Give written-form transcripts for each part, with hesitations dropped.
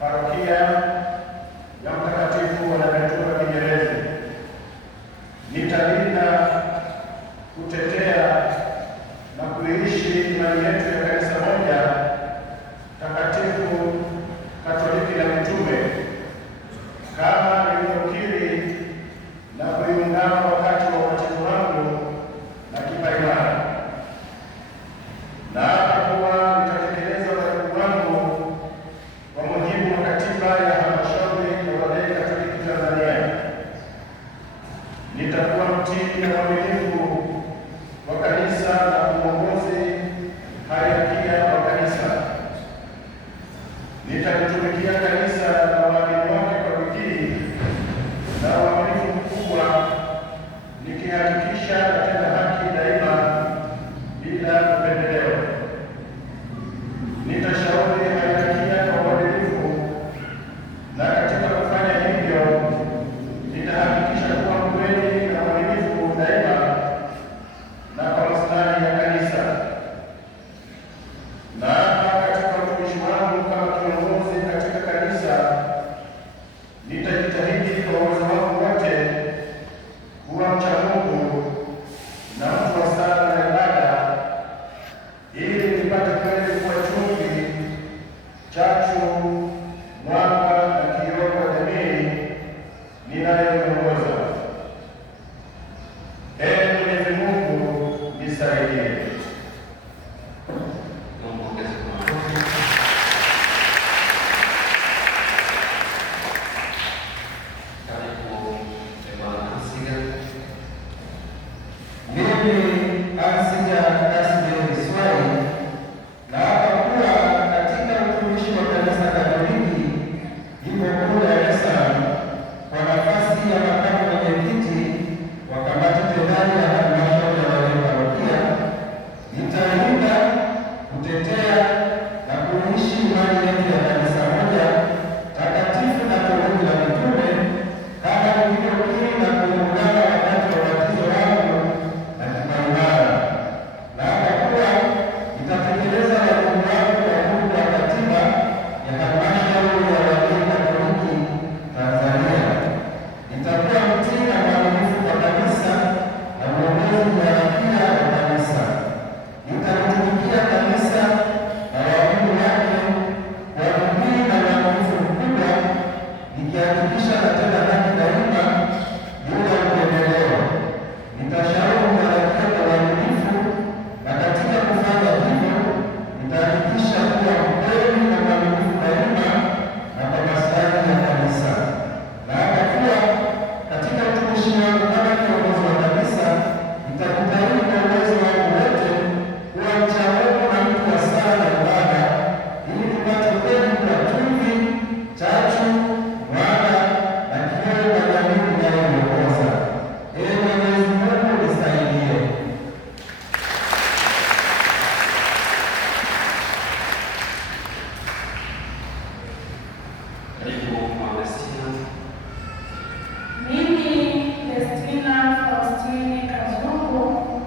Parokia ya Mtakatifu Bonaventura Kinyerezi. Nitalinda, kutetea na kuishi imani yetu ya Kanisa moja takatifu, Katoliki na mitume kama nilivyokiri na kuiungama wakati wa ubatizo wangu na kipaimara. Na kuwa nitatekeleza wajibu wangu kwa mujibu wa katiba ya Halmashauri ya Walei Katoliki Tanzania. Nitakuwa mtii na mwaminifu wa Kanisa na uongozi hierarkia wa Kanisa. Nitalitumikia Kanisa na waamini wake kwa bidii na uaminifu mkubwa, nikihakikisha natenda haki daima bila upendeleo. Nitashauri hierarkia kwa uadilifu, na katika kufanya hivyo nitahakikisha kuwa mkweli na uaminifu daima na kwa maslahi ya Kanisa. Na katika utumishi wangu kama kiongozi katika Kanisa, nitajitahidi kwa uwezo wangu wote kuwa mcha Mungu na mtu wa sala na ibada, ili nipate kweli kuwa chumvi, chachu, mwanga na kioo kwa jamii ninayoiongoza. Ee Mwenyezi Mungu nisaidie. Mimi Ansija Kassim Swai naapa kuwa katika utumishi wa Kanisa Katoliki jimbo kuu la Dar es Salaam kwa nafasi ya makamu mwenyekiti wa kamati tendaji ya halmashauri ya walei parokia, nitalinda, kutetea na kuishi imani yetu ya Kanisa moja takatifu na Katoliki na mitume kama nilivyokiri na kuungana wakati wa ubatizo wangu na kipaimara. Na kwa kuwa nitatekeleza wajibu wangu kwa mujibu wa katiba ya Halmashauri ya Walei Katoliki Tanzania. Nitakuwa mtii na mwaminifu kwa Kanisa na uongozi hierarkia wa Kanisa. Nitalitumikia Kanisa na waamini wake kwa bidii na uaminifu mkubwa, nikihakikisha natenda haki daima bila upendeleo. Nitashauri hierarkia kwa uaminifu, na katika kufanya hivyo nitahakikisha kuwa mkweli na mwaminifu daima na kwa maslahi ya Kanisa. Na kwa kuwa katika utumishi wangu kama kiongozi wa Kanisa, nitajitahidi kwa uwezo wangu wote kuwa mcha Mungu na mtu wa sala na ibada, ili tupate kweli kuwa chumvi, chachu, mwanga na kioo kwa jamii inayoongoza. Ee Mwenyezi Mungu nisaidie. Mimi Destina Faustini Kazungu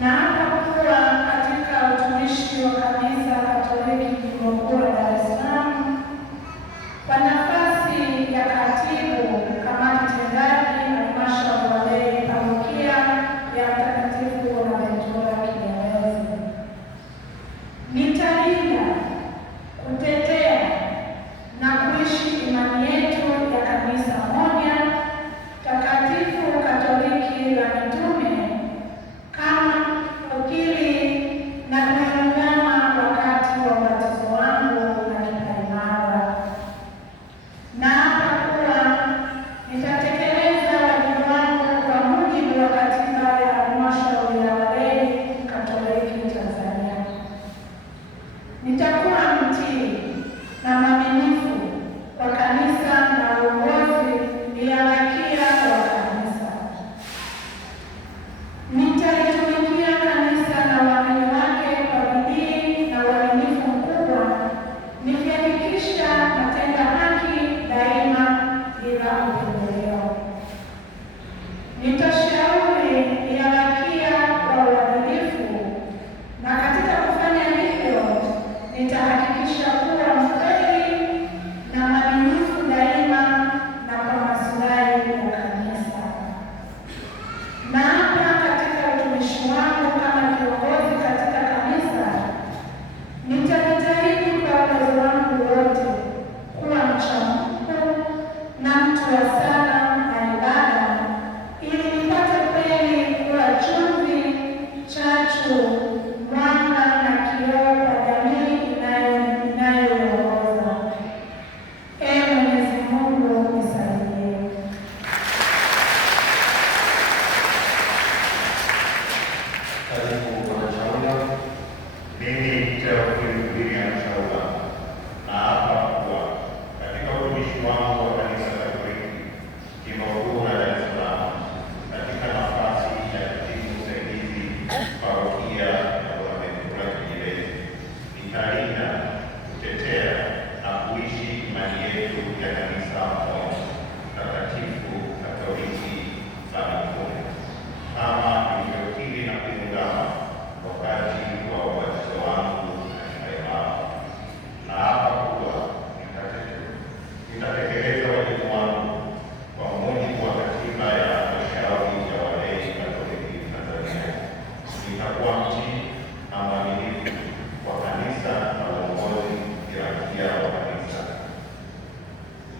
naapa kuwa katika utumishi wa Kanisa Katoliki jimbo kuu la Dar es Salaam kwa nafasi ya katibu kamati tendaji halmashauri ya walei parokia ya Mtakatifu Bonaventura Kinyerezi, nitalinda, kutetea na kuishi imani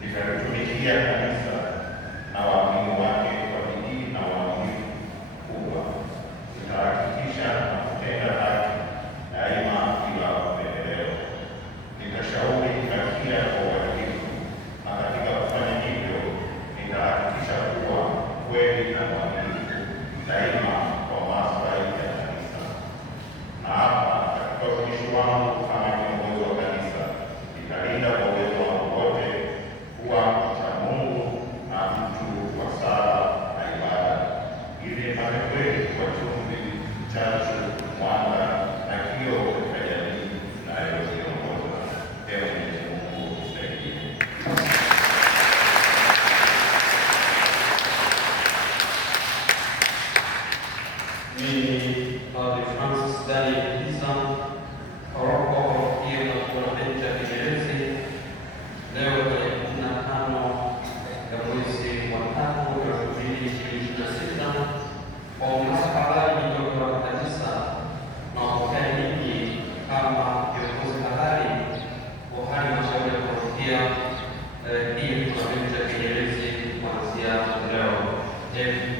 nitalitumikia kanisa na waamini wake kwa bidii na uaminifu mkubwa. Nitahakikisha na kutenda haki daima bila upendeleo. Nitashauri kila kwa uadilifu, na katika kufanya hivyo nitahakikisha kuwa kweli na uaminifu daima kwa maslahi ya kanisa. Na hapa katika utumishi wangu kama kiongozi wa kanisa, nitalinda kwa uwezo wangu wote kuwa mcha Mungu na mtu wa sala na ibada, ili nipate kweli kuwa chumvi, chachu, mwanga na kioo katika jamii inayoniongoza. Ewe Mwenyezi Mungu tusaidie. Mimi Padre Francis Daniel Kisa, paroko parokia na Bonaventure ya Kinyerezi, leo tarehe 15 ya mwezi wa 3 2026, kwa mnasaba niliyopewa na kanisa na wapokea ninyi kama viongozi halali wa halmashauri ya parokia hii Bonaventure ya Kinyerezi kuanzia leo.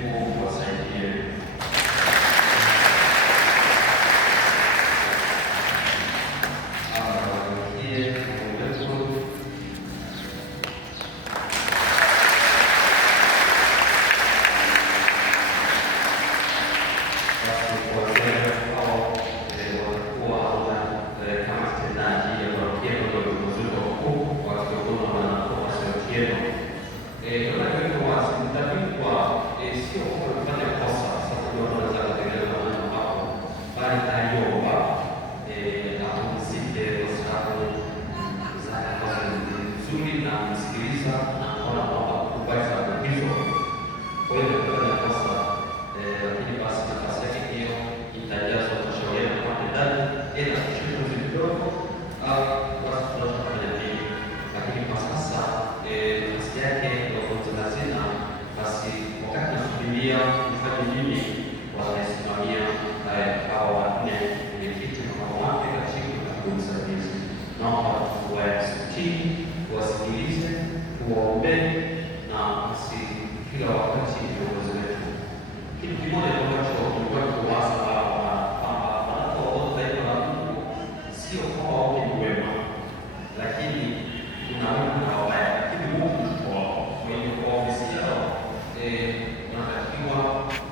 Mungu wasaidie. Wasikilize, tuwaombee na kila wakati viongozi wetu. Kitu kimoja ambacho tulikuwa tukiwaza kwamba wanapoongoza taifa la Mungu sio kwamba wote ni wema, lakini kuna wema na wabaya, lakini Mungu ni wao. Kwa hiyo kwa ofisi yao unatakiwa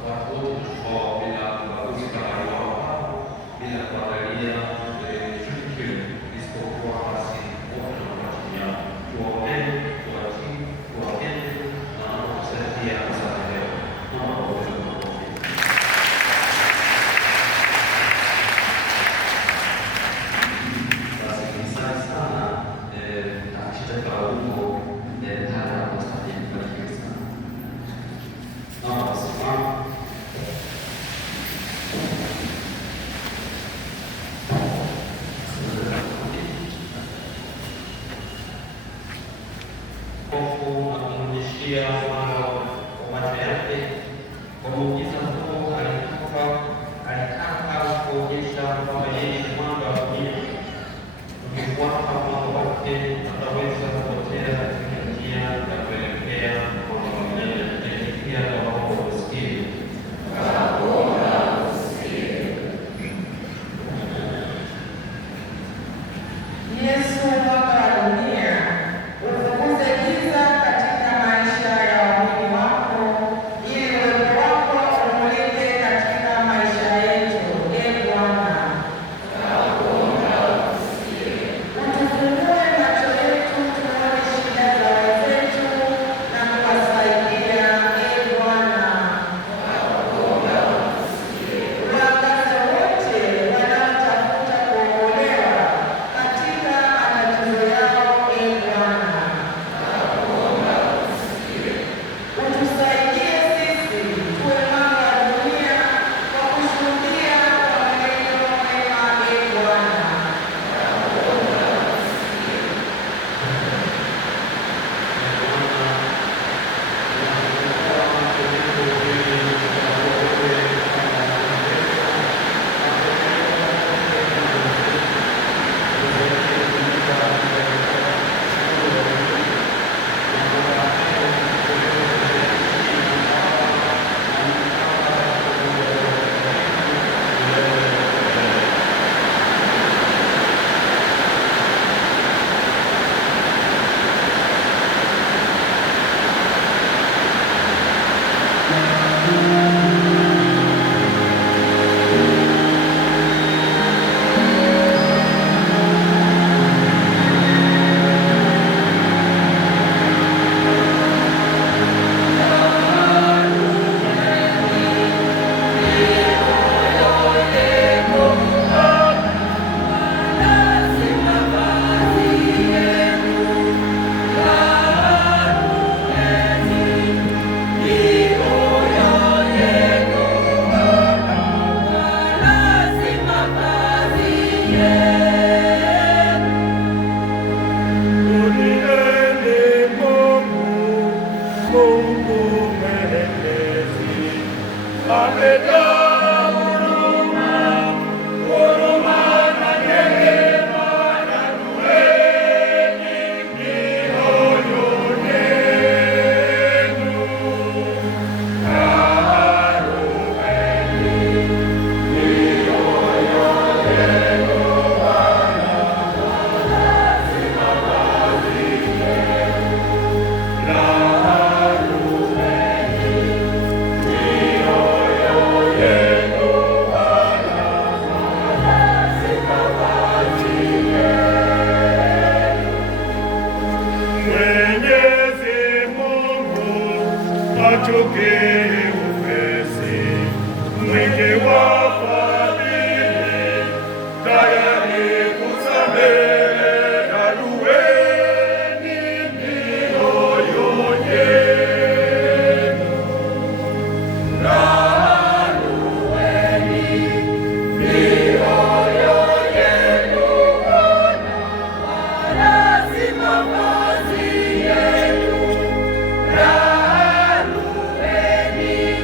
watu wote tuwao bila ubaguzi, kama ni wao hapo, bila kuangalia chochote kile, isipokuwa basi wote na wakati yao. Tuwaombee, tuwatii, tuwapende na kusaidia sana leo. Kwa macho yake kwa muujiza huu alitaka kuonyesha kwamba yeye ni mwanga wa dunia. Tukifuata mwanga wake ataweza kupotea katika njia ya kuelekea mwanga wa milele. Pia waomba usikie. Yesu, mwanga wa dunia, ufukuze giza katika maisha ya Mwenyezi Mungu achukie upesi, mwingi wa fadhili, tayari kusamehe, narueni mioyo yenu. Narueni mioyo yenu, wala si mavazi yenu. Narueni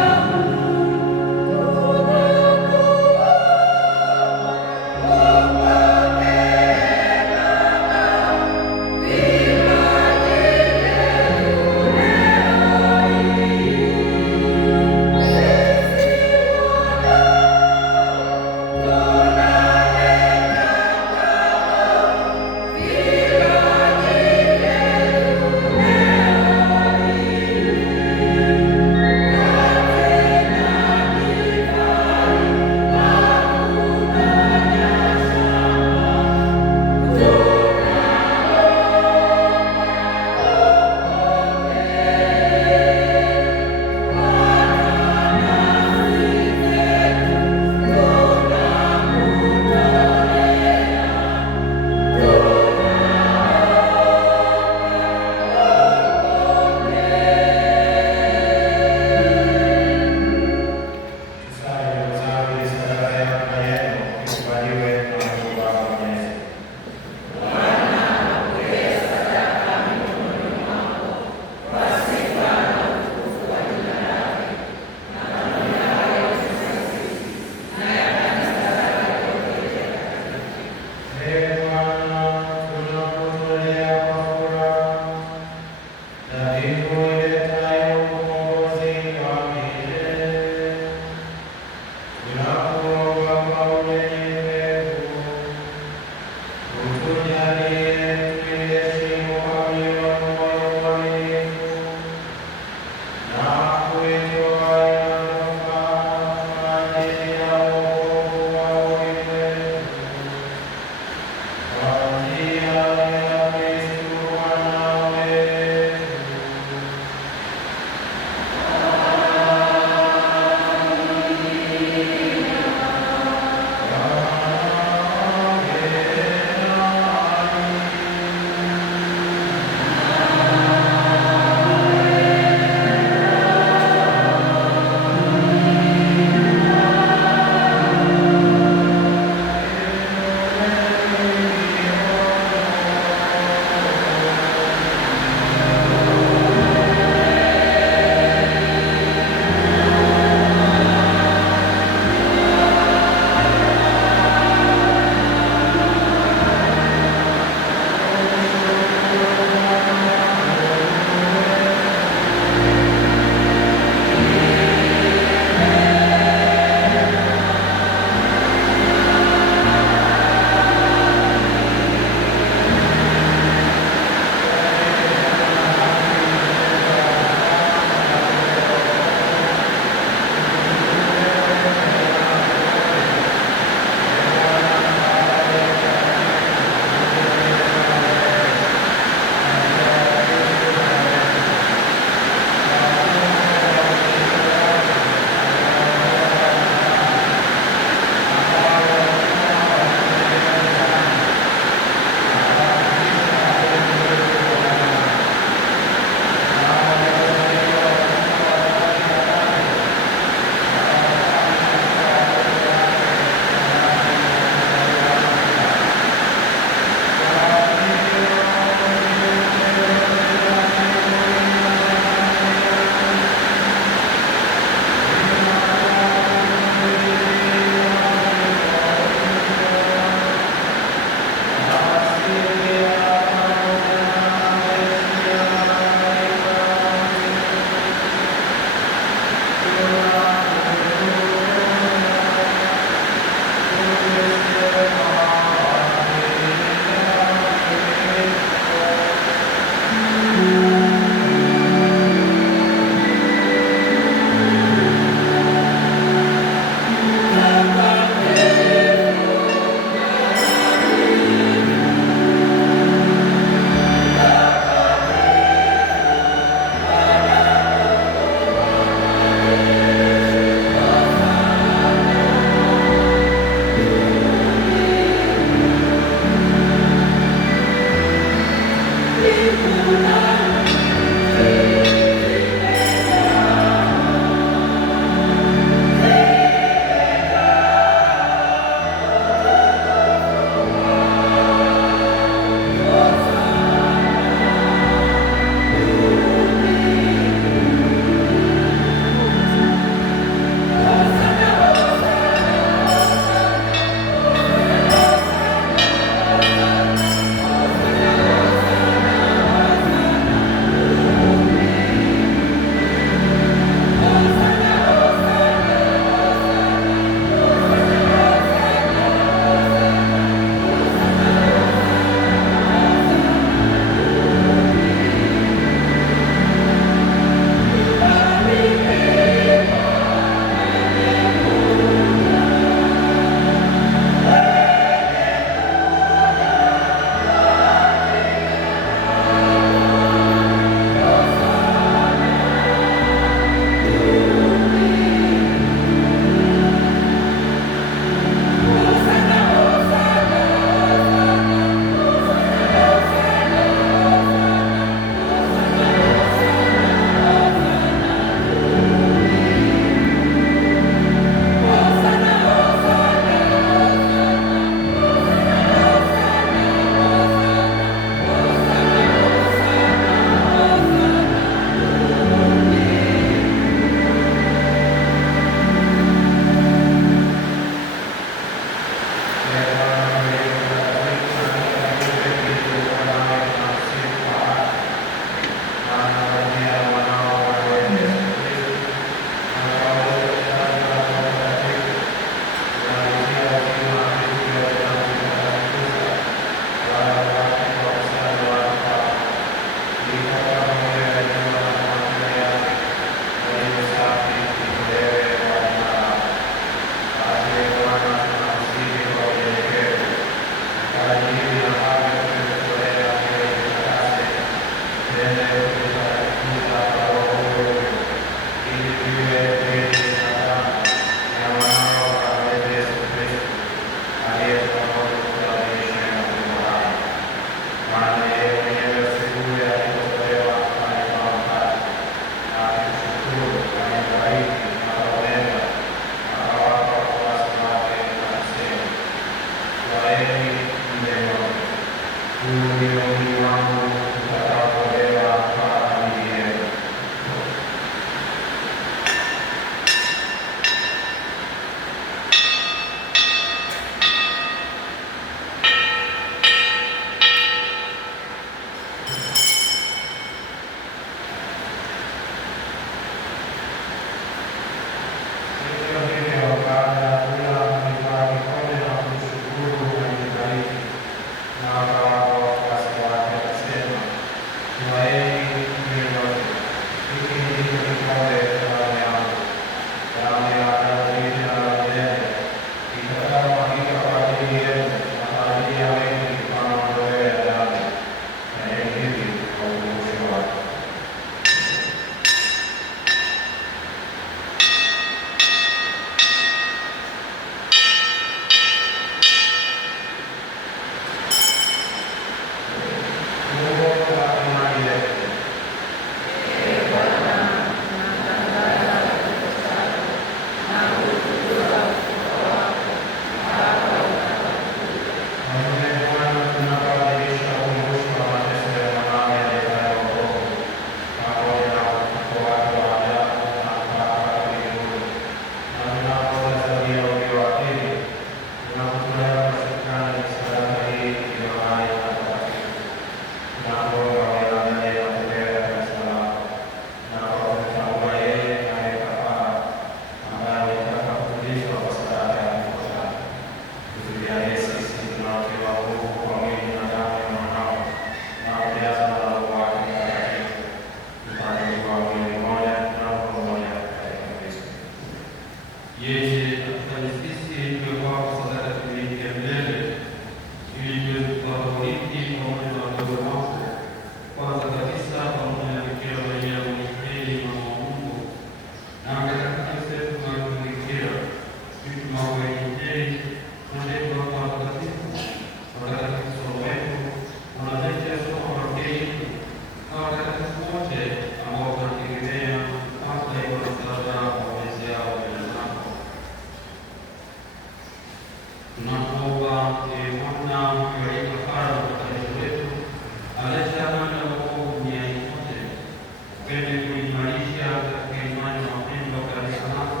wapende kuimarisha katika imani na mapendo wa kanisa lako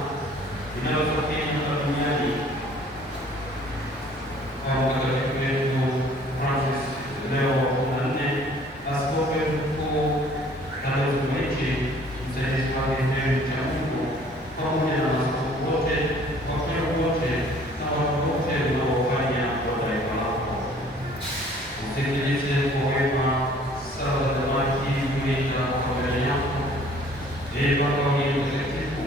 linalosafiri hapa duniani. Kwa mtakatifu wetu Francis Leo wa 14, askofu mkuu Tadeus Ruwa'ichi, msaidizi wake Henry Chamungu, pamoja na maaskofu wote, wakleri wote na watu wote unaofanya kwa taifa lako. Usikilize kwa wema sala za maji kuita kwa mbele yako. Ee Baba uliye mtakatifu,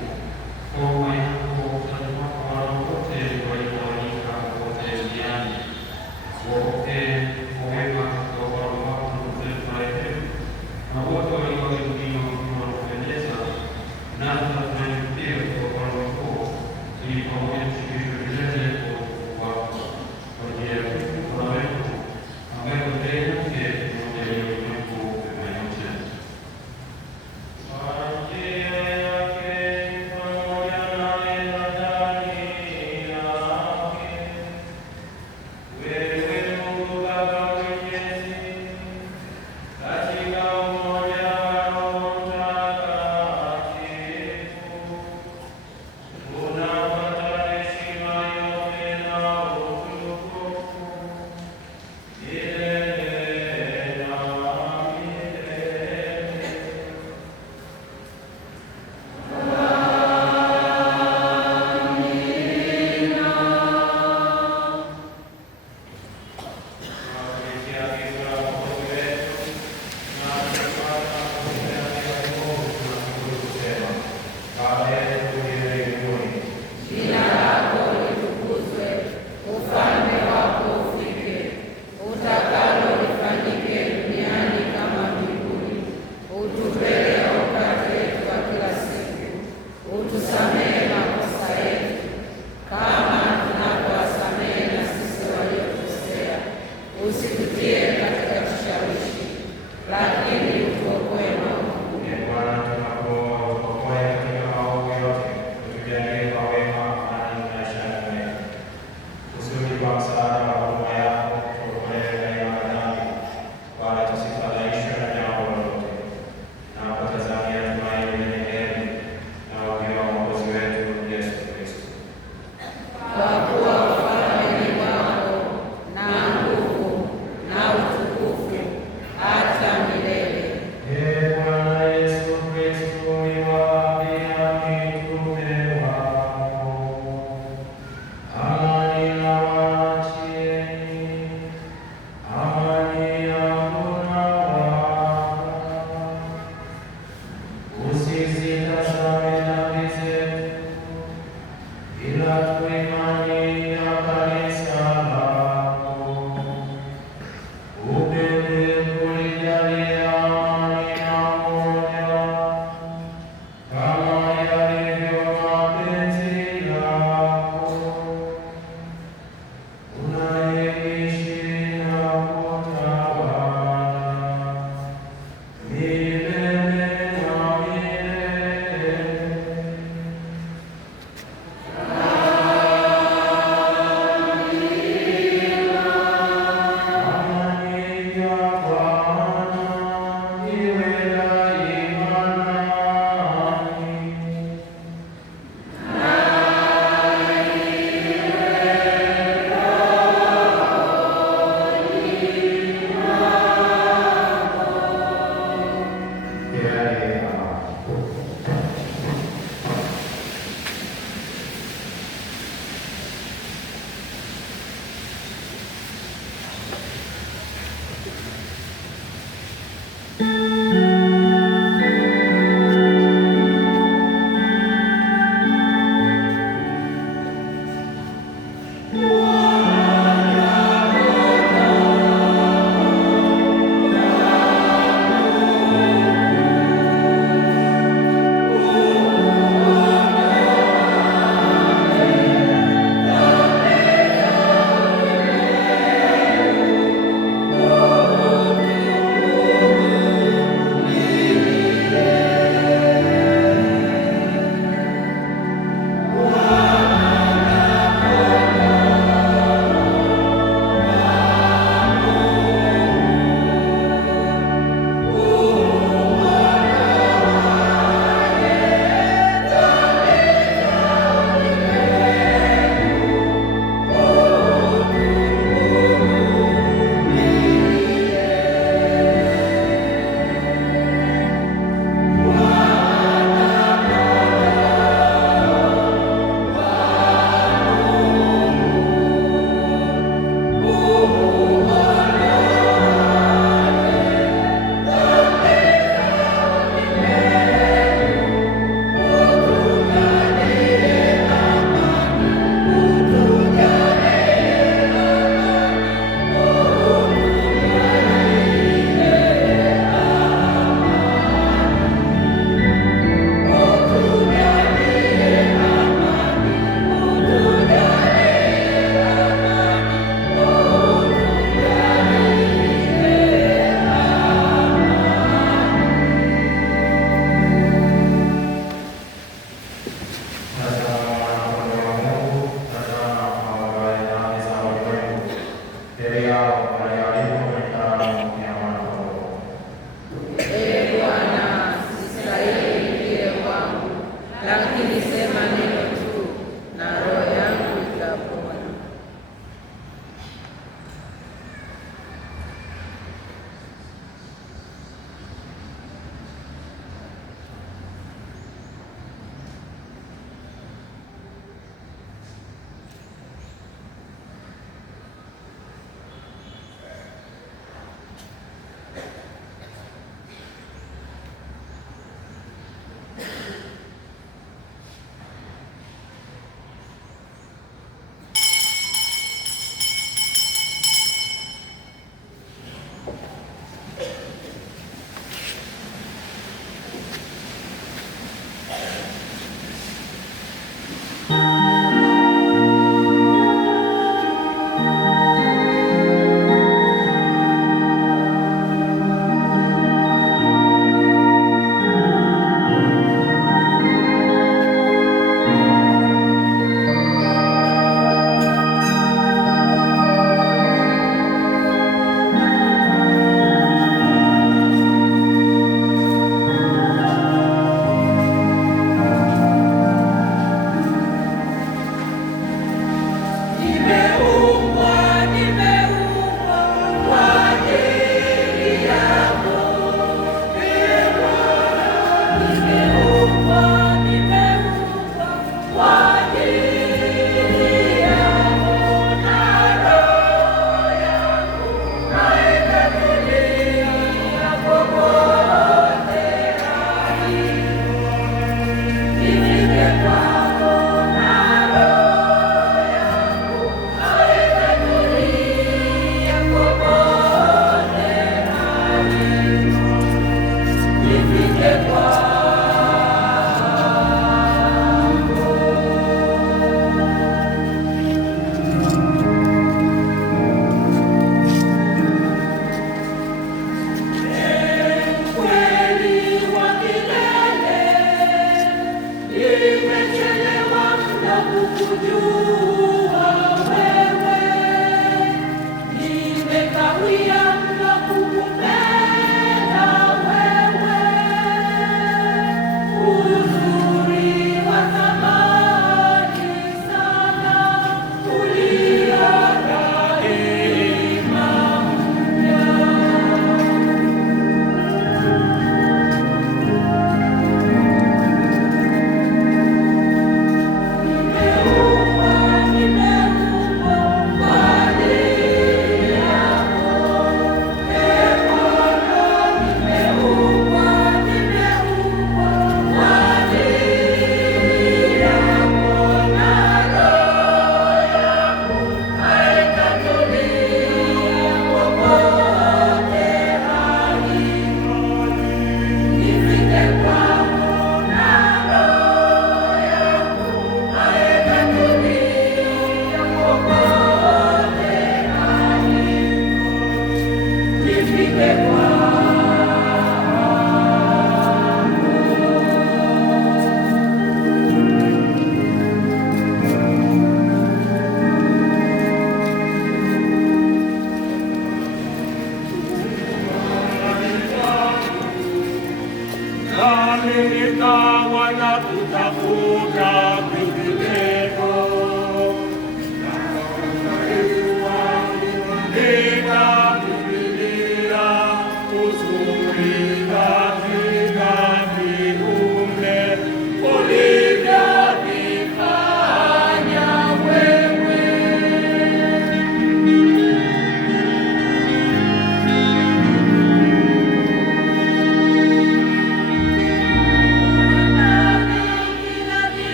kwa huruma yako utatu wako wana wote waliotawanyika kote duniani, wapokee kwa wema katika ufalme wako ndugu zetu marehemu na wote waliowakimbia wakiwa na kupendeza, nasi tunatumaini pia katika ufalme huo, ili pamoja tushiriki milele kwa utukufu wako, kwa njia ya Kristo Bwana wetu, ambaye kwa njia yake tunajalia ulimwengu mema yote. Kwa njia yake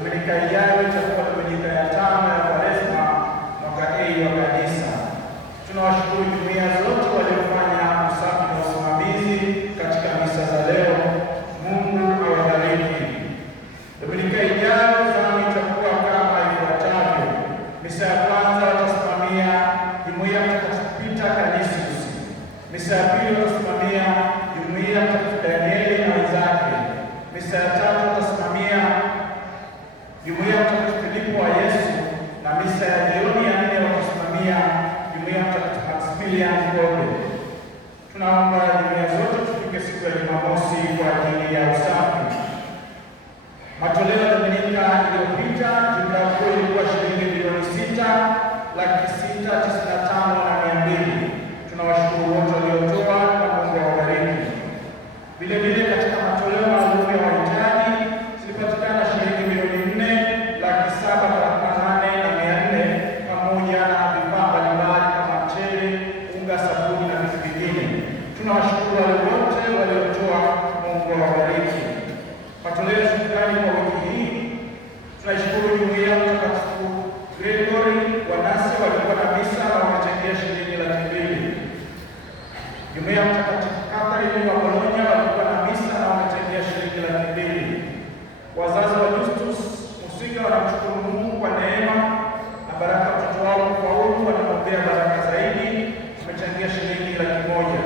Dominika ijayo itakuwa Dominika ya 5 ya Kwaresma mwaka A wa Kanisa. Tunawashukuru jumuiya zote waliofanya usafi na usimamizi katika misa za leo. Mungu awabariki. Dominika ijayo zamu itakuwa kama ifuatavyo. Misa ya kwanza watasimamia jumuiya Mtakatifu Peter Canisius. Misa ya pili watasimamia jumuiya Mtakatifu Danieli na wenzake. Misa ya tatu watasimamia jumuiya Mtakatifu Filipo wa Yesu, na misa ya jioni ya 4 watasimamia jumuiya Mtakatifu Maximilian Kolbe. Tunaomba jumuiya zote tufike siku ya Jumamosi kwa ajili ya usafi. Matoleo ya Dominika iliyopita jumla kuu ilikuwa shilingi milioni 6,695,200. Tunawashukuru wote waliotoa na Mungu awabariki. Vile vile katika matoleo maalum ya wahitaji zilipatikana shilingi milioni 4,738,400 pamoja na vifaa mbalimbali kama mchele, unga, sabuni na vitu vingine. Tunawashukuru wale wote waliotoa. Mungu awabariki. Matoleo ya shukrani kwa wiki hii, tunaishukuru jumuiya Mtakatifu Gregory wa Nasi walikuwa na misa na wamechangia shilingi 200,000. Jumuiya Mtakatifu Catherine wa Bologna walikuwa na misa na wamechangia shilingi 200,000. Wazazi wa Justus Musiga wanamshukuru Mungu kwa neema na baraka mtoto wao kufaulu, wanamwombea baraka zaidi, wamechangia shilingi 100,000.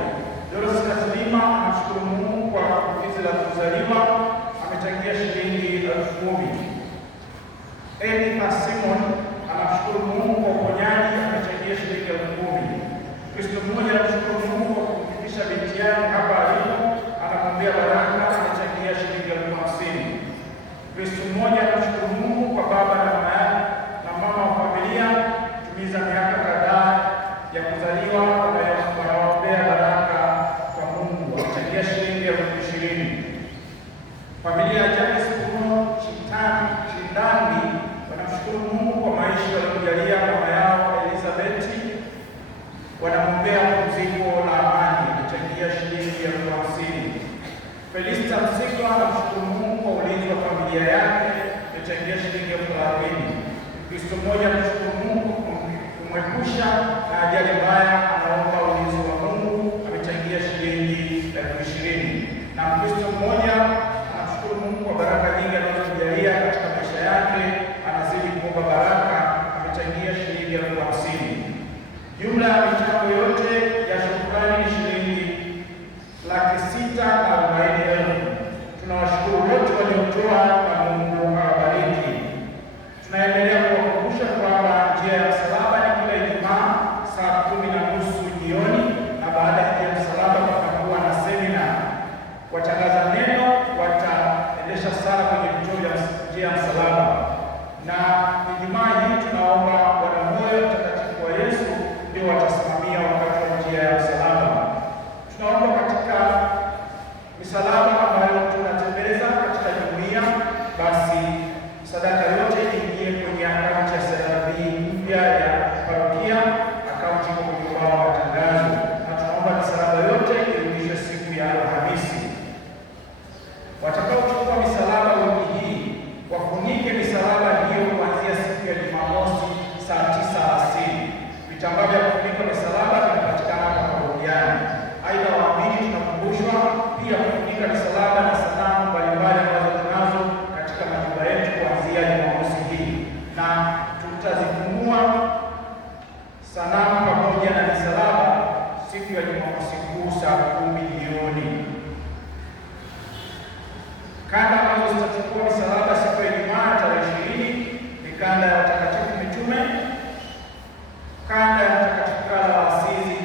Doris Kasilima anamshukuru Mungu kwa kumbukizi la kuzaliwa, amechangia shilingi 10,000. Edna Simon anamshukuru Mungu kwa uponyaji, amechangia shilingi 10,000. Kristo mmoja anamshukuru Mungu kwa kumfikisha binti yake hapa alipo, anamwombea baraka, amechangia shilingi 50,000. Kristo mmoja anamshukuru Mungu kwa baba na mama yake na mama wa familia tumiza miaka kadhaa ya kuzaliwa, wanaombea baraka kwa Mungu, amechangia shilingi 20,000. Familia ya Janice Bruno Chindani wanamshukuru Mungu kwa maisha waliojalia mama yao Elizabeth, wanamwombea pumziko la amani, amechangia shilingi 50,000. Felista Msigwa anamshukuru Mungu kwa ulinzi wa familia yake, amechangia shilingi 30,000. Kristo mmoja anamshukuru Mungu kumwepusha na ajali mbaya, anaomba ulinzi wa Mungu, amechangia shilingi 20,000. Na Kristo mmoja anamshukuru Mungu kwa baraka nyingi anazojalia katika maisha yake, anazidi kuomba baraka, amechangia shilingi 50,000. Jumla ya michango yote ya shukrani ni shilingi 640,000. Tunawashukuru wote waliotoa na Mungu awabariki. Tunaendelea kuwakumbusha kwamba njia ya msalaba ni kila Ijumaa saa 10:30 jioni, na baada ya njia ya msalaba kutakuwa na semina. Watangaza neno wataendesha sala kwenye vituo vya njia ya msalaba, na Ijumaa hii tunaomba wanamoyo mtakatifu wa Yesu ndio watasimamia wakati wa njia ya msalaba. Tunaomba katika misalaba ambayo tunatembeleza katika jumuiya, basi sadaka yote iingie kwenye akaunti ya CRB mpya ya parokia, akaunti iko kwenye ubao wa tangazo, na tunaomba misalaba yote irudishwe siku ya Alhamisi. Watakaochukua misalaba wiki hii wafunike misalaba hiyo kuanzia siku ya Jumamosi saa 9 alasiri. Vitambaa vya kufunika misalaba vinapatikana hapa parokiani. Aidha, waamini tunakumbushwa pia kufunika misalaba na sanamu mbalimbali ambazo tunazo katika majumba yetu kuanzia Jumamosi hii, na tutazifungua sanamu pamoja na misalaba siku ya Jumamosi kuu saa 10 jioni. Kanda ambazo zitachukua misalaba siku ya Ijumaa tarehe 20 ni kanda ya watakatifu mitume, kanda ya Mtakatifu Carla wa Asizi,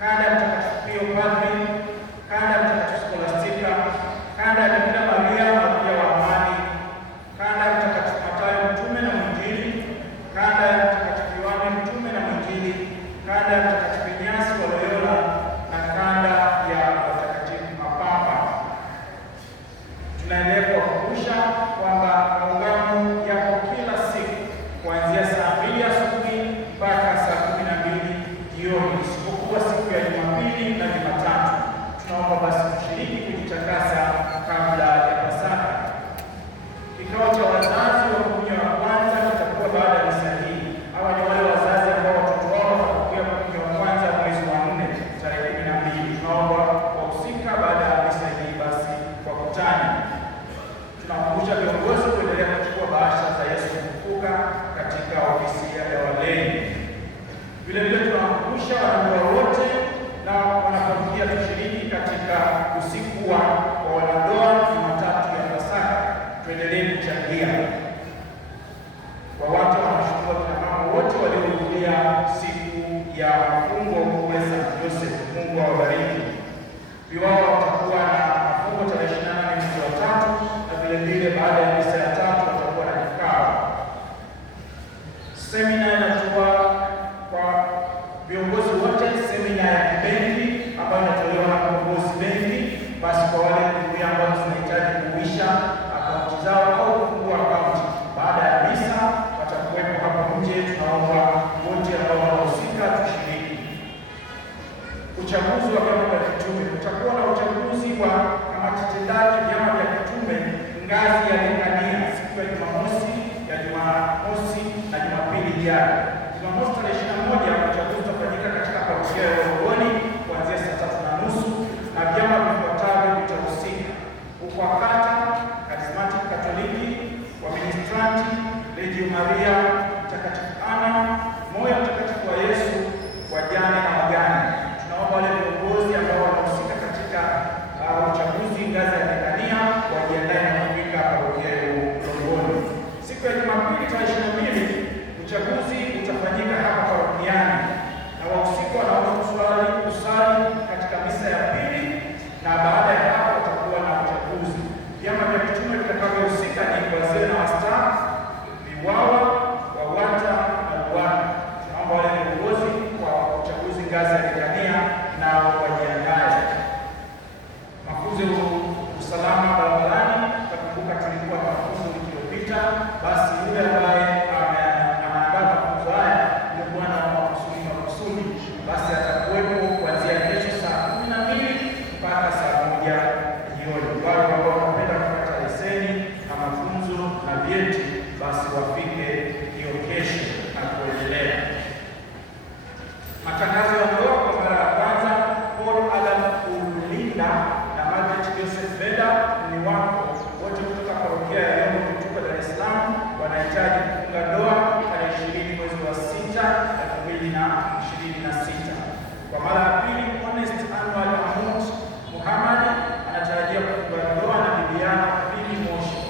kanda ya Mtakatifu Pio Padri, kanda ya Mtakatifu Skolastika, kanda ya Bikira Maria Malkia wa Amani, kanda ya Mtakatifu Matayo mtume na mwinjili, kanda ya Mtakatifu Yohane mtume na mwinjili, kanda ya Mtakatifu Inyasi wa Loyola, na kanda ya watakatifu mapapa. Tunaendelea kuwakumbusha Viwao watakuwa na mafungo tarehe 28 mwezi wa 3, na vile vile baada ya misa ya 3 watakuwa na kikao. Semina inatoa kwa viongozi wote, semina ya kibenki ambayo inatolewa na viongozi benki. Basi kwa wale jumuiya ambao zinahitaji kuisha akaunti zao au kufungua akaunti baada ya misa watakuwepo hapo nje. Tunaomba wote ambao wanahusika tushiriki. Uchaguzi wa vyama vya kitume. Kutakuwa na uchaguzi wa kamati tendaji vyama vya kitume ngazi ya dekania siku ya Jumamosi na Jumapili ijayo. Jumamosi tarehe 21 uchaguzi utafanyika katika parokia ya Rogoni kuanzia saa 3:30 na vyama vifuatavyo vitahusika: UKWAKATA, Karismatic Katoliki, Waministranti, Legio Maria, Mtakatifu Ana, Moyo Mtakatifu wa Yesu, wajane na wagane. Tunaomba wale viongozi ambao wanahusika katika uchaguzi ngazi ya dekania wajiandae na kufika parokia ya Rogoni. Siku ya Jumapili tarehe 22 uchaguzi utafanyika hapa parokiani na wahusika wanaomba kusali katika misa ya pili, na baada ya hapo watakuwa na uchaguzi. Vyama vya kitume vitakavyohusika ni wazee na wastaafu, VIWAWA, WAWATA na UWATA. Tunaomba wale viongozi kwa uchaguzi ngazi ya dekania na wajiandae. Mafunzo ya usalama barabarani, tutakumbuka tulikuwa na mafunzo wiki iliyopita. Basi yule ambaye anaandaa mafunzo haya ni bwana wa makusudi, basi atakuwepo kuanzia kesho saa 12 mpaka saa 1 jioni. Wale ambao wanapenda kupata leseni na mafunzo na vyeti, basi wafike hiyo kesho na kuendelea. Matangazo ya ndoa kwa mara ya kwanza. Paul Adam Ulinda na Margaret Joseph Beda ni wako wote kutoka parokia ya Yombo Kituka, Dar es Salaam, wanahitaji kufunga ndoa tarehe 20 mwezi wa 6 2026. Kwa mara ya pili, Honest Anwar Mahmud Muhammad anatarajia kufunga ndoa na Bibiana Bibi Moshi.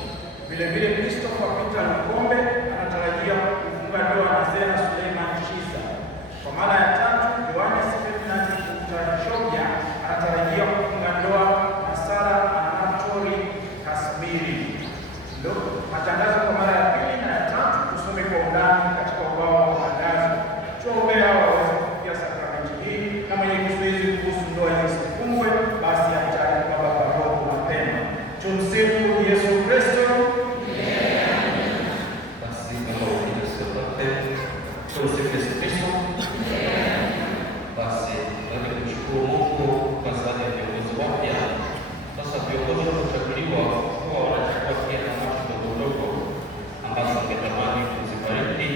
Vile vile Christopher Peter Lukombe anatarajia kufunga ndoa na Zena Suleiman Chiza. Kwa mara ya tatu, Yohane Ferdinand Mutashobya anatarajia kufunga ndoa na Sara Anatori Kasmiri. Ndio matangazo kwa mara ya pili na ya tatu. Tusome kwa undani katika ubao wa matangazo. Tuombee hao waweze kufikia sakramenti hii, na mwenye kizuizi kuhusu ndoa hizi isifungwe, basi ahitaji Baba kwa roho mapema. Tumsifu Yesu Kristo. Basi kama Yesu tumsifu Yesu Kristo. Basi nataka kumshukuru Mungu kwa sababu ya viongozi wapya. Sasa viongozi wanachaguliwa huwa wanachukua pia kamati ndogo ndogo ambazo wangetamani kuzibariki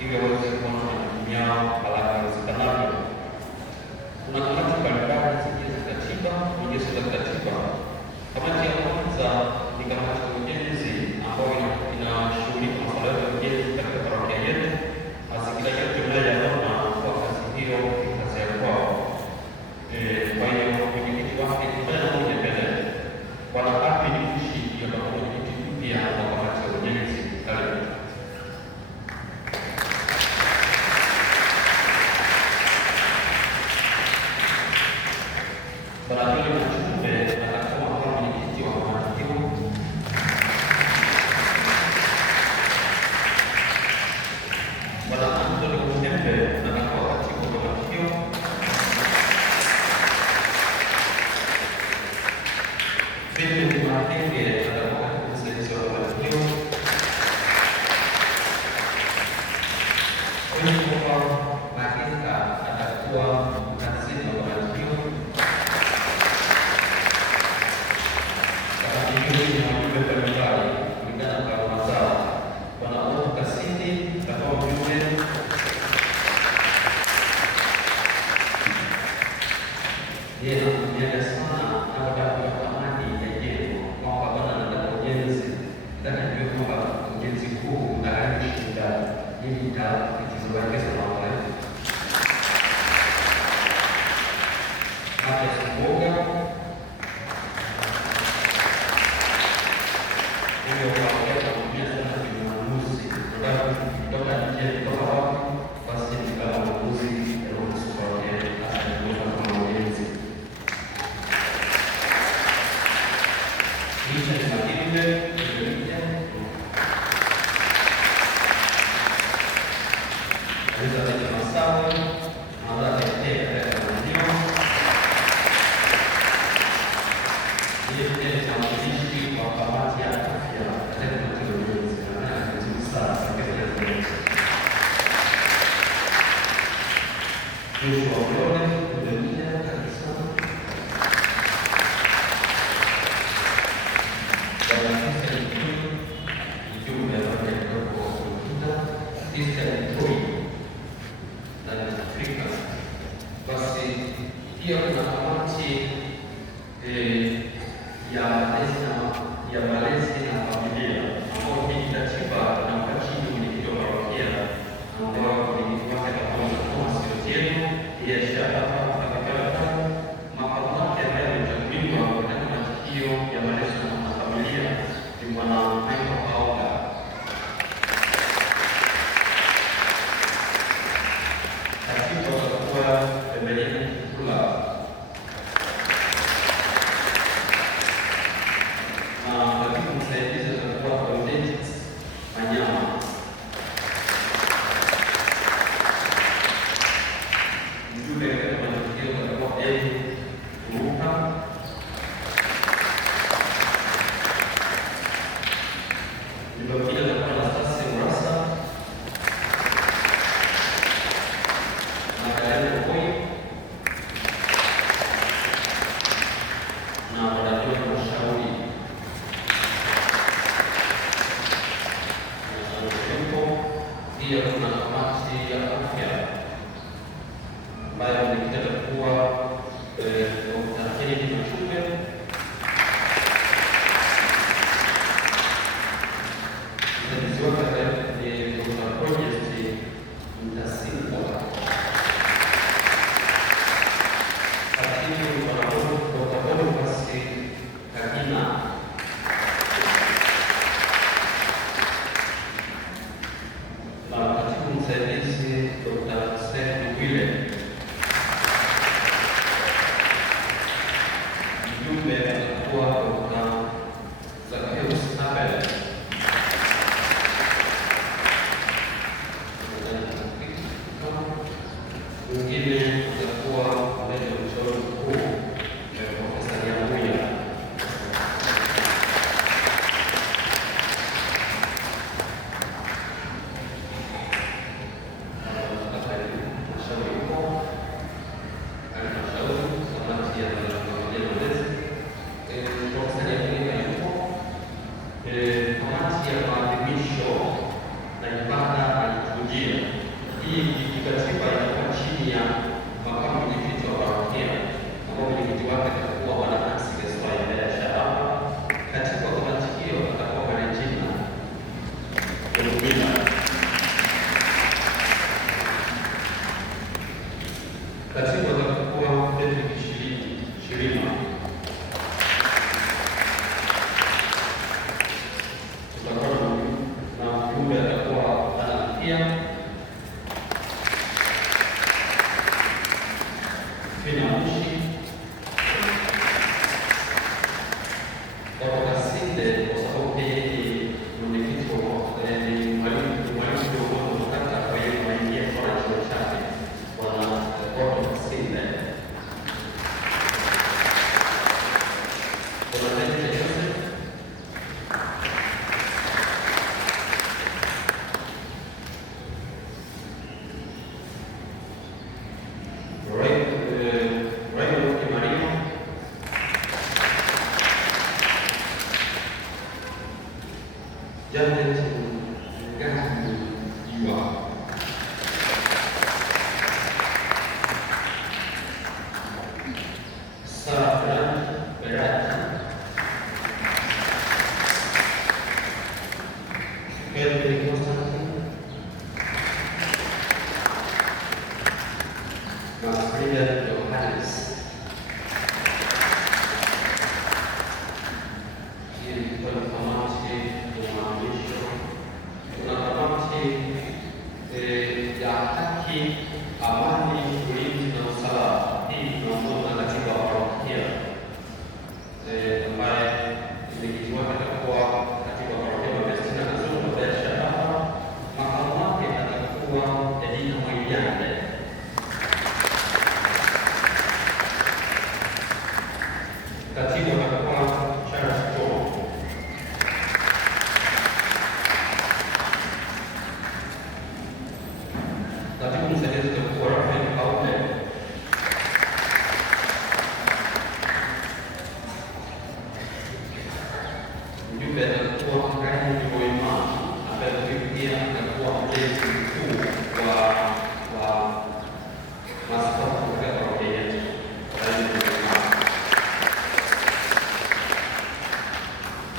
ili waweze kuona majukumu yao haraka iwezekanavyo. Kuna kamati mbalimbali zingine za katiba, nyingine za katiba. Kamati ya kwanza ni kamati ya ujenzi ambayo inashughulika masuala ya ujenzi katika parokia yetu. Mazingira yetu tunayoyaona kwa kazi hiyo ni kazi ya kwao. Kwa hiyo mwenyekiti wake kijana mmoja mbele Bwana Hapi ni Mshi ndio mwenyekiti mpya wa kamati ya ujenzi. Karibu. Bwana Joli Machumbe atakuwa kama mwenyekiti wa kamati hiyo. Bwana Antoni Mtembe atakuwa katibu wa kamati hiyo. Vitu Mahenge atakuwa katibu msaidizi wa kamati hiyo. Oliver Maheka atakuwa mkazimu wa kamati hiyo. Kamati hiyo ina wajumbe mbalimbali kulingana na taaluma zao. Bwana Otto Kasindi atakuwa mjumbe. Yeye anatumiaga sana anapotafuta thamani ya jengo, kwamba Bwana anataka ujenzi, nataka nijue kwamba ujenzi huu unagharimu shilingi ngapi, ili nitakizoelekeza mambo yetu. Hata Simboga huyo wakiacha kutumia sana kwenye ununuzi, kutoka nje kutoka wapi, basi ni kama ununuzi ya ruhusu kwa hasa ni kama ujenzi. Elizabeth Masawe, Mada Tete katika maeneo. Ndiye pia ni mwakilishi wa kamati ya afya katika maeneo na katibu sana katika maeneo. Joshua Olone, Udemia, kabisa. Bwana Christian Mkuu, mjumbe wa Jamhuri ya Uganda, Christian Mkuu, ndani ya Afrika. Basi pia kuna kamati ya malezi na familia ambao hii katiba na mkatibu mwenyekiti wa parokia ambao mwenyekiti wake pamoja na Thomas Otieno biashara hapa makamu wake ambaye amechaguliwa katika matukio ya malezi na familia ni Bwana Michael Kaoga. Katibu atakuwa Evelyn Kula na katibu msaidizi atakuwa Audent Manyama. Mjumbe katika matukio atakuwa Eli Kuruka. Mjumbe mwingine atakuwa Anastasi Murasa na Karen Koi na wanajua mashauri. Pia kuna kamati ya afya ambayo mwenyekiti atakuwa Dr. Kennedy Machube. Msaidizi wake ni Dr. Project Mtasingwa. Katibu Dr. Bonifasi Kagina. Na katibu msaidizi Dr. Seth Wile. Mjumbe atakuwa Dr. Zacchaeus Abel. Mwingine atakuwa mlezi wa mshauri mkuu Profesa Nyamuya. Kamati ya maadhimisho na ibada ya liturujia. Hii kikatiba inakuwa chini ya makamu mwenyekiti wa parokia ambao mwenyekiti wake atakuwa Bwana Nancy Geswai mbele ya Sharaba. Katika kamati hiyo atakuwa Valentina Olumina. Katibu atakuwa Patrick Shirima. Na mjumbe atakuwa Analia Fina Mushi. Dr. Kasinde kwa sababu yeye ni mwenyekiti wa ni mwalimu kiongozi wa kata, kwa hiyo anaingia kwa cheo chake Bwana Dr. Kasinde. Bwana David Joseph Janet Ngani Iwa. Sarah Berati. Henry Constantine. Frida Johannes. Kuna kamati ya haki, amani, ulinzi na usalama. Hii inaongozwa na katibu wa parokia ambaye mwenyekiti wake atakuwa katibu wa parokia Palestina na Zungu Biashara. Makamu wake atakuwa Edina Nyande. Katibu atakuwa Charles John. Katibu msaidizi atakuwa Rafael Kaume. Mjumbe atakuwa Rani Joima ambaye pia atakuwa mlezi mkuu wa maaskofu kutoka parokia yetu. Rani Joima.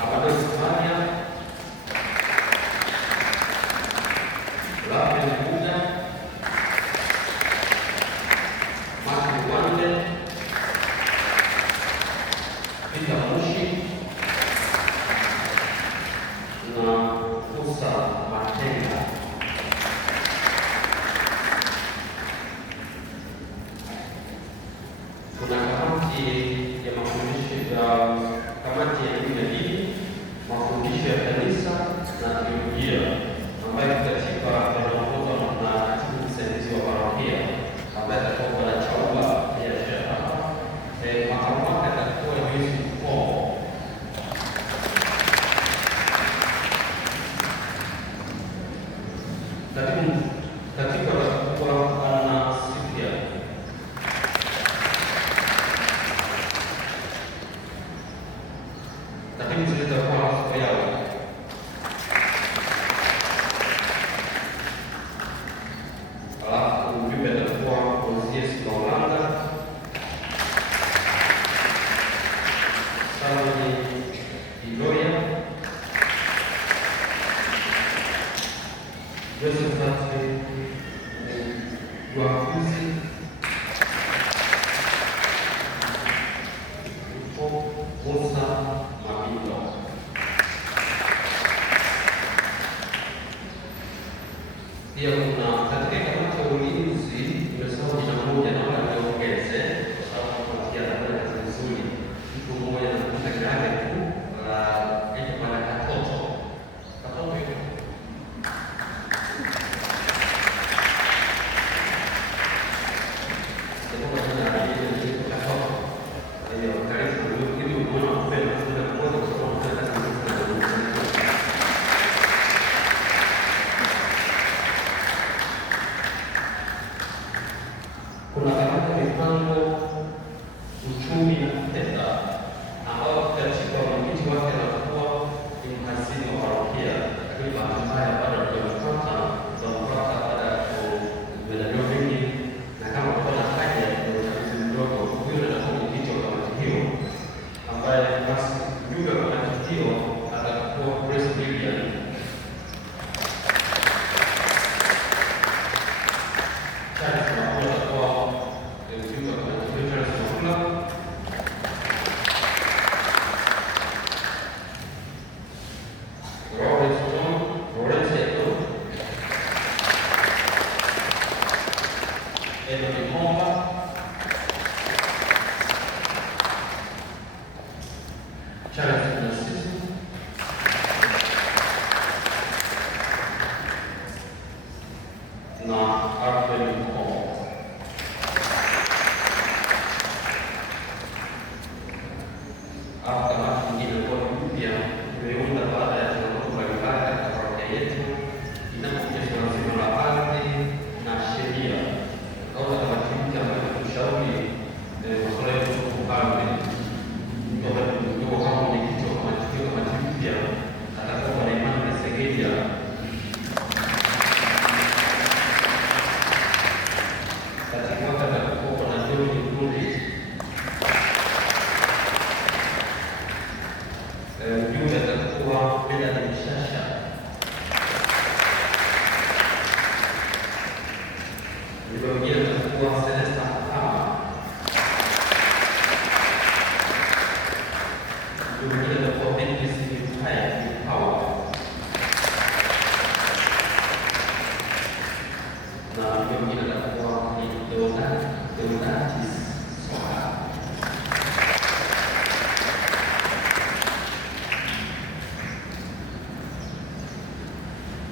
Abado Sifania, Rafael Buda, Martin Wande, Peter Mushi na Musa Matenga. Kuna kamati ya mafundisho ya kamati ya elimu ya dini, mafundisho ya kanisa na teolojia ambayo katiba inaongozwa na katibu msaidizi wa parokia ambaye atakuwa na chaula ya sheha. Makamu wake atakuwa Yusuf Kombo. Katibu atakuwa Ana Sifia. Katibu msaidizi atakuwa Asfa Yao. Alafu mjumbe atakuwa Osias Maulanga, Saloni Iloya, Josephat Wakuzi, Musa Mabindo. Pia kuna katika kamati ya ulinzi imesema jina moja na wala niongeze kwa sababu tunafikia nafanya kazi nzuri. Mtu mmoja anakuta kirage tu la eti pana katoto hiyo. Kwa jina la Yesu ni katoto. Hiyo karibu ili uone kupenda kuna mmoja kwa sababu tunataka kazi nzuri. Kuna kamati ya mipango, uchumi na fedha ambao katika mwenyekiti wake anakuwa ni mhasibu wa parokia, lakini bahati mbaya bado hatujapata baada ya kuendelea vingi, na kama kuna haja ya uchaguzi mdogo, huyo atakuwa mwenyekiti wa kamati hiyo ambaye basi mjumbe wa kamati hiyo atakuwa Grace William.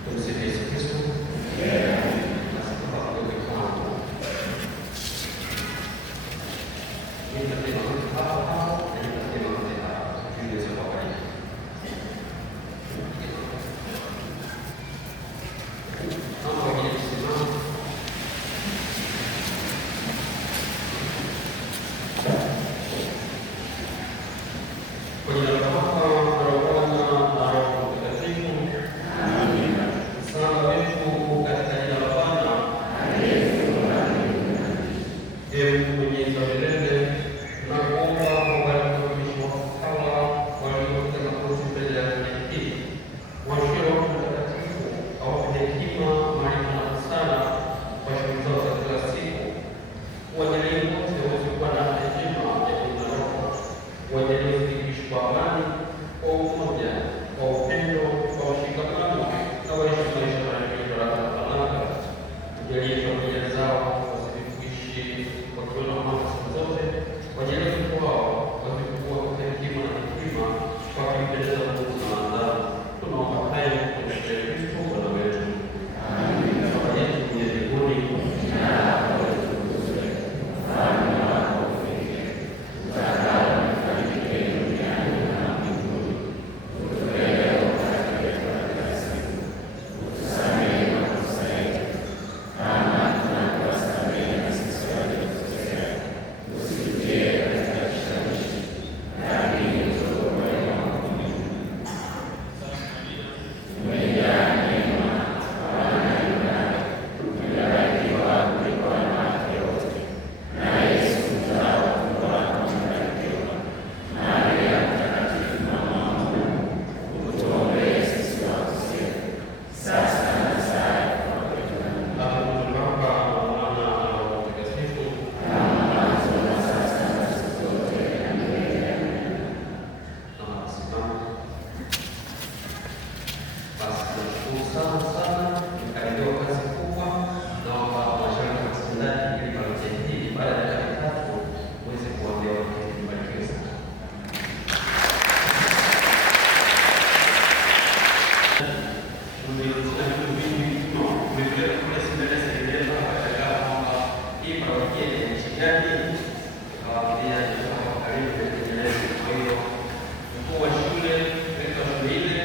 Tumsifu Yesu Kristo. Basi kwa Jalie familia zao wazidi kuishi wakiona mambo siku zote, wajalie watoto wao wazidi kukua katika hekima na hekima, wakimpendeza Mungu na wanadamu. Tunaomba hayo kwa jina la Kristo Bwana wetu. Amina. Baba yetu uliye mbinguni, jina lako litukuzwe, ufalme wako ufike, utakalo lifanyike duniani kama mbinguni. Utupe leo mkate wetu wa kila siku, utusamehe makosa yetu kama tunavyowasamehe na sisi waliotukosea, usitutie katika kishawishi, lakini utuokoe maovuni. Umejaa neema, Bwana yu nawe, umebarikiwa kuliko wanawake wote, na Yesu mzao wa tumbo lako amebarikiwa. Maria Mtakatifu, mama wa Mungu, utuombee sisi wakosefu, sasa na saa ya kufa kwetu. Amina. Baba na Mwana na Roho Mtakatifu, kama mwanzo na sasa na siku zote na milele. Amina. Tunasimama. Basi tunashukuru sana, mkaribiwa kazi kubwa. Naomba mashariki wa mtendaji ili parokia hii baada ya dakika 3 uweze kuambia wakati mbarikiwe sana. Mkuu wa shule, direkta wa shule ile,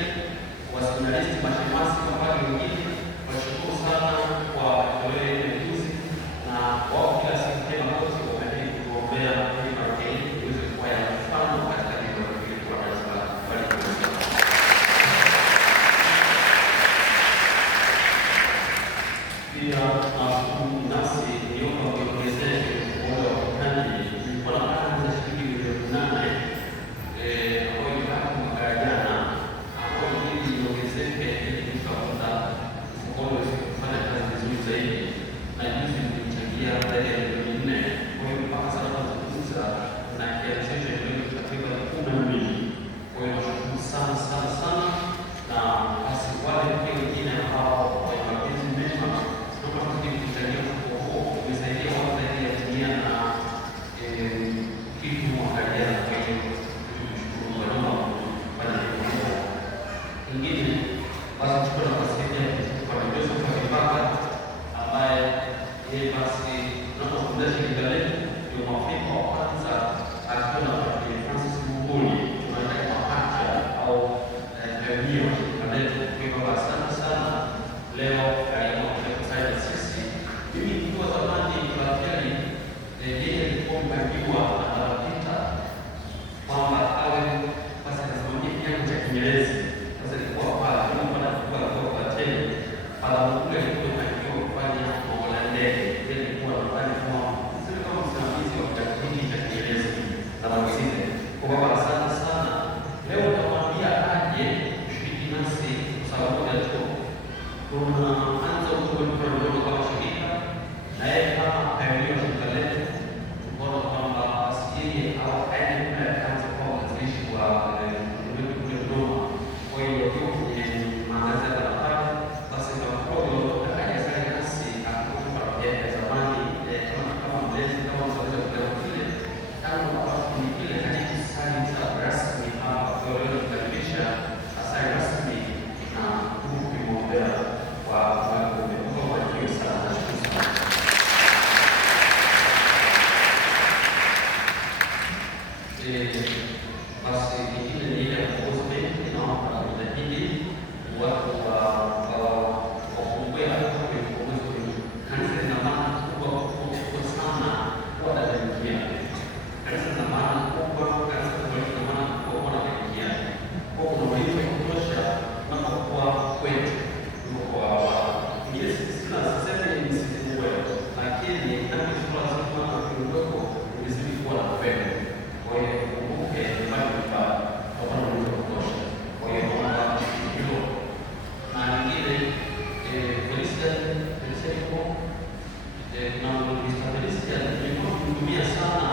wasimamizi, mashemasi, mapadri wengine, washukuru sana kwa toleo hili juzi, na wao kila siku tena wote wameendelea kuombea ili parokia hii iweze kuwa ya mfano katika jimbo hili kwa Dar es Salaam. Barikiwe sana. Pia nasi niomba kuongezea muda wa ukutani. Nilikuwa na kwanza shilingi milioni 8 ambayo ilibaki mwaka jana, ambayo ili iongezeke ili tutafuta mkono uweze kufanya kazi vizuri zaidi, na juzi nilichangia zaidi ya milioni 4. Kwa hiyo mpaka sasa tunazungumza na kiasi cha milioni takriban 12. Kwa hiyo nashukuru sana, na basi wale pia wengine ambao wana mapenzi mema kutoka kuchangia mfuko huo umesaidia watu zaidi ya mia na kitu mwaka jana. Kwa hiyo tunashukuru kwa namba kufanya hivyo. Ingine basi tuchukue nafasi hii kwa Joseph Kabaka ambaye yeye basi tunapofundisha shirika letu ndio mwafrika wa kwanza akiwa na Francis Muguli, tunaita mapacha au pionio wa shirika letu. Kwa hiyo baba, asante sana. Leo aliamua kutusaidia na sisi. Mimi nikiwa zamani Jumapili, yeye alikuwa mpangiwa na Peter kwamba awe basi anasimamia kiango cha Kinyerezi. Sasa ilikuwa pale kwa kwa tena pala Muguli alikuwa mpangiwa kufanya mambo ya ndege. Yeye alikuwa anafanya kama msimamizi wa kitabu cha Kinyerezi na mzee. Kwa baba, asante sana. Leo tutamwambia aje kushiriki nasi kwa sababu ya tu tunaanza utume mdogo kama shirika, na yeye kama pionio shirika letu tunaona kwamba asije au aende kwa kazi kwa mwanzilishi wa ulimwengu kule Dodoma. Kwa hiyo kwenye maandazi ya barabara basi tunakuwa kutoka kaja sasa nasi akutoka kwa ya zamani kama mlezi kama msaidizi wa kile kile kama kwa kile hadi sasa ni rasmi hapa. Kwa hiyo leo tunakaribisha sasa rasmi na kumwombea kwa kwa sana. Basi ingine ni ile enforcement, naomba tunajadili watu wafungue hata kwa kanisa lina maana kubwa sana kwa dada. Kanisa lina maana kubwa, kanisa lina maana kubwa kwa dada. Kwa kuna ulinzi wa kutosha na kwa kwetu kwa yes, sina sasa ni msimu, lakini kama tunasema kwa kidogo ni kuwa na pendo. Kwa hiyo kumbuke bado kwa ulinzi wa kutosha. Kwa hiyo naomba hilo na nyingine polisi na polisi ndio kutumia sana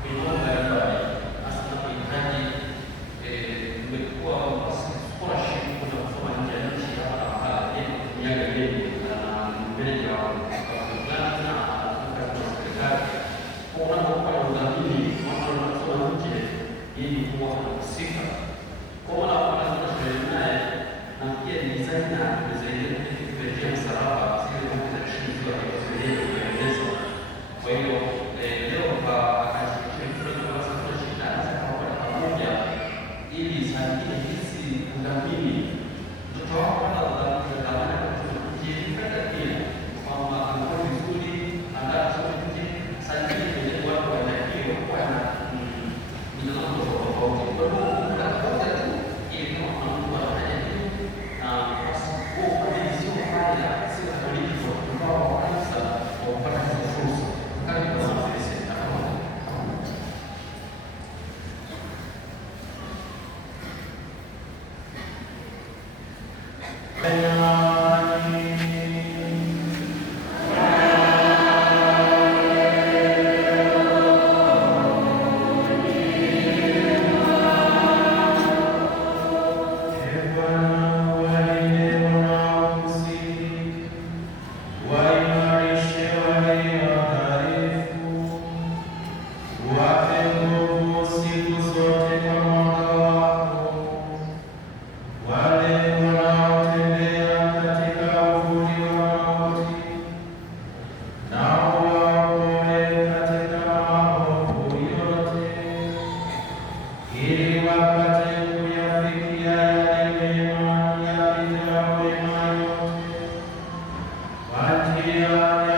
kwenye mambo mbalimbali, hasa tunahitaji imekuwa scholarship kuna kusoma nje ya nchi hapa na pale, kutumia gari na meneja familia